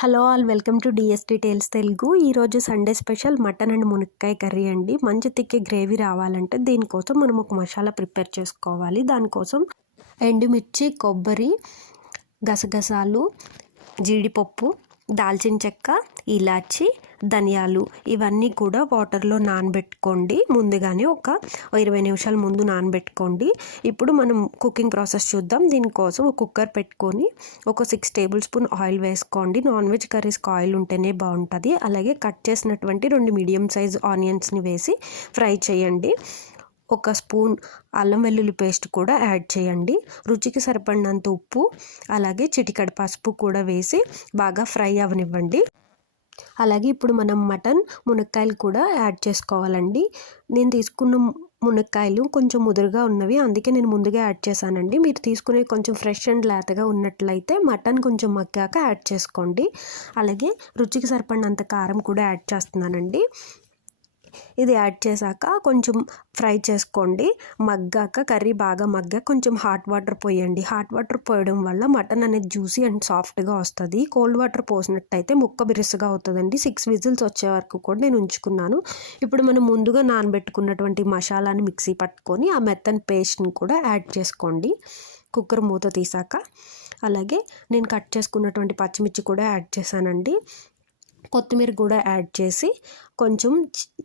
Hello all welcome to DST tales Telugu. ఈరోజు Sunday special mutton and మునక్కాయ curry అండి. మంచి తిక్కి గ్రేవీ రావాలంటే దీనికోసం మనం ఒక మసాలా ప్రిపేర్ చేసుకోవాలి. దానికోసం ఎండుమిర్చి, కొబ్బరి, గసగసాలు, జీడిపప్పు, దాల్చిన చెక్క, ఇలాచి, ధనియాలు ఇవన్నీ కూడా వాటర్లో నానబెట్టుకోండి. ముందుగానే ఒక 20 నిమిషాల ముందు నానబెట్టుకోండి. ఇప్పుడు మనం కుకింగ్ ప్రాసెస్ చూద్దాం. దీనికోసం ఒక కుక్కర్ పెట్టుకొని ఒక 6 టేబుల్ స్పూన్ ఆయిల్ వేసుకోండి. నాన్ వెజ్ కర్రీస్కి ఆయిల్ ఉంటేనే బాగుంటుంది. అలాగే కట్ చేసినటువంటి 2 మీడియం సైజ్ ఆనియన్స్ని వేసి ఫ్రై చేయండి. ఒక స్పూన్ అల్లం వెల్లుల్లి పేస్ట్ కూడా యాడ్ చేయండి. రుచికి సరిపడినంత ఉప్పు, అలాగే చిటికెడు పసుపు కూడా వేసి బాగా ఫ్రై అవనివ్వండి. అలాగే ఇప్పుడు మనం మటన్, మునక్కాయలు కూడా యాడ్ చేసుకోవాలండి. నేను తీసుకున్న మునక్కాయలు కొంచెం ముదురుగా ఉన్నవి, అందుకే నేను ముందుగా యాడ్ చేశానండి. మీరు తీసుకునే కొంచెం ఫ్రెష్ అండ్ లేతగా ఉన్నట్లయితే మటన్ కొంచెం మగ్గాక యాడ్ చేసుకోండి. అలాగే రుచికి సరిపడినంత కారం కూడా యాడ్ చేస్తున్నానండి. ఇది యాడ్ చేశాక కొంచెం ఫ్రై చేసుకోండి. మగ్గాక కర్రీ బాగా మగ్గాక కొంచెం హాట్ వాటర్ పోయండి. హాట్ వాటర్ పోయడం వల్ల మటన్ అనేది జ్యూసీ అండ్ సాఫ్ట్గా వస్తుంది. కోల్డ్ వాటర్ పోసినట్టయితే ముక్క బిరుసుగా అవుతుందండి. 6 విజిల్స్ వచ్చే వరకు కూడా నేను ఉంచుకున్నాను. ఇప్పుడు మనం ముందుగా నానబెట్టుకున్నటువంటి మసాలాని మిక్సీ పట్టుకొని ఆ మెత్తని పేస్ట్ని కూడా యాడ్ చేసుకోండి కుక్కర్ మూత తీసాక. అలాగే నేను కట్ చేసుకున్నటువంటి పచ్చిమిర్చి కూడా యాడ్ చేశానండి. కొత్తిమీర కూడా యాడ్ చేసి కొంచెం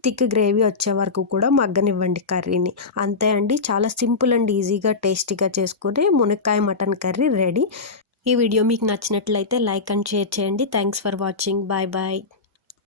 థిక్ గ్రేవీ వచ్చే వరకు కూడా మగ్గనివ్వండి కర్రీని. అంతే అండి, చాలా సింపుల్ అండ్ ఈజీగా టేస్టీగా చేసుకునే మునక్కాయ మటన్ కర్రీ రెడీ. ఈ వీడియో మీకు నచ్చినట్లయితే లైక్ అండ్ షేర్ చేయండి. Thanks for watching. Bye bye.